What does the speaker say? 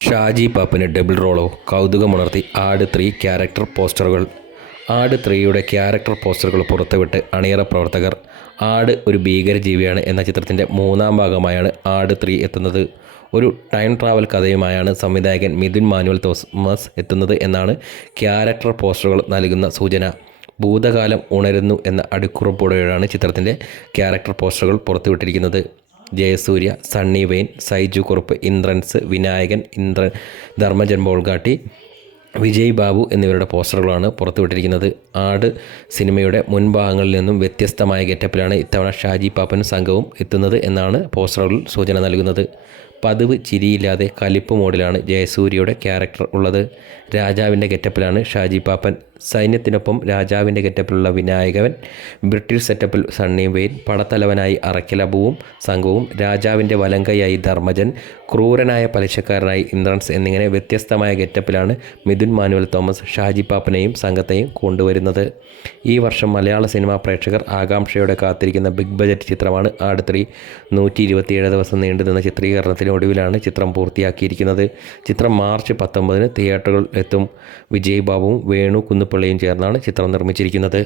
Shaji പാപ്പിന് double റോളോ കൗതുകമുണർത്തി ആട് 3 character പോസ്റ്ററുകൾ. ആട് 3യുടെ ക്യാരക്ടർ പോസ്റ്ററുകൾ പുറത്തുവിട്ട് അണിയറ പ്രവർത്തകർ. ആട് ഒരു ഭീകരജീവിയാണ് എന്ന ചിത്രത്തിൻ്റെ 3ാം ഭാഗമായാണ് ആട് 3 എത്തുന്നത്. ഒരു ടൈം ട്രാവൽ കഥയുമായാണ് സംവിധായകൻ മിഥുൻ മാനുവൽ തോമസ് എത്തുന്നത് എന്നാണ് ക്യാരക്ടർ പോസ്റ്ററുകൾ നൽകുന്ന സൂചന. ഭൂതകാലം ഉണരുന്നു എന്ന അടിക്കുറിപ്പോടെയാണ് ചിത്രത്തിൻ്റെ ക്യാരക്ടർ പോസ്റ്ററുകൾ പുറത്തുവിട്ടിരിക്കുന്നത്. ജയസൂര്യ, സണ്ണി വെയിൻ, സൈജു കുറുപ്പ്, ഇന്ദ്രൻസ്, വിനായകൻ, ധർമ്മജൻ ബോൾഗാട്ടി, വിജയ് ബാബു എന്നിവരുടെ പോസ്റ്ററുകളാണ് പുറത്തുവിട്ടിരിക്കുന്നത്. ആട് സിനിമയുടെ മുൻഭാഗങ്ങളിൽ നിന്നും വ്യത്യസ്തമായ ഗെറ്റപ്പിലാണ് ഇത്തവണ ഷാജി പാപ്പനും സംഘവും എത്തുന്നത് എന്നാണ് പോസ്റ്ററുകളിൽ സൂചന നൽകുന്നത്. പതിവ് ചിരിയില്ലാതെ കലിപ്പ് മോഡിലാണ് ജയസൂര്യയുടെ ക്യാരക്ടർ ഉള്ളത്. രാജാവിൻ്റെ ഗെറ്റപ്പിലാണ് ഷാജി പാപ്പൻ. സൈന്യത്തിനൊപ്പം രാജാവിൻ്റെ ഗെറ്റപ്പിലുള്ള വിനായകൻ, ബ്രിട്ടീഷ് സെറ്റപ്പിൽ സണ്ണി വെയിൻ, പടത്തലവനായി അറക്കൽ അബുവും സംഘവും, രാജാവിൻ്റെ വലങ്കയായി ധർമ്മജൻ, ക്രൂരനായ പലിശക്കാരനായി ഇന്ദ്രൻസ് എന്നിങ്ങനെ വ്യത്യസ്തമായ ഗെറ്റപ്പിലാണ് മിഥുൻ മാനുവൽ തോമസ് ഷാജി പാപ്പനെയും സംഘത്തെയും കൊണ്ടുവരുന്നത്. ഈ വർഷം മലയാള സിനിമാ പ്രേക്ഷകർ ആകാംക്ഷയോടെ കാത്തിരിക്കുന്ന ബിഗ് ബജറ്റ് ചിത്രമാണ് ആട് 3. 127 ദിവസം നീണ്ടുനിന്ന ചിത്രീകരണത്തിനൊടുവിലാണ് ചിത്രം പൂർത്തിയാക്കിയിരിക്കുന്നത്. ചിത്രം മാർച്ച് 19 തിയേറ്ററുകളിൽ എത്തും. വിജയ് ബാബുവും വേണു കുന്നുപ്പള്ളിയും ചേർന്നാണ് ചിത്രം നിർമ്മിച്ചിരിക്കുന്നത്.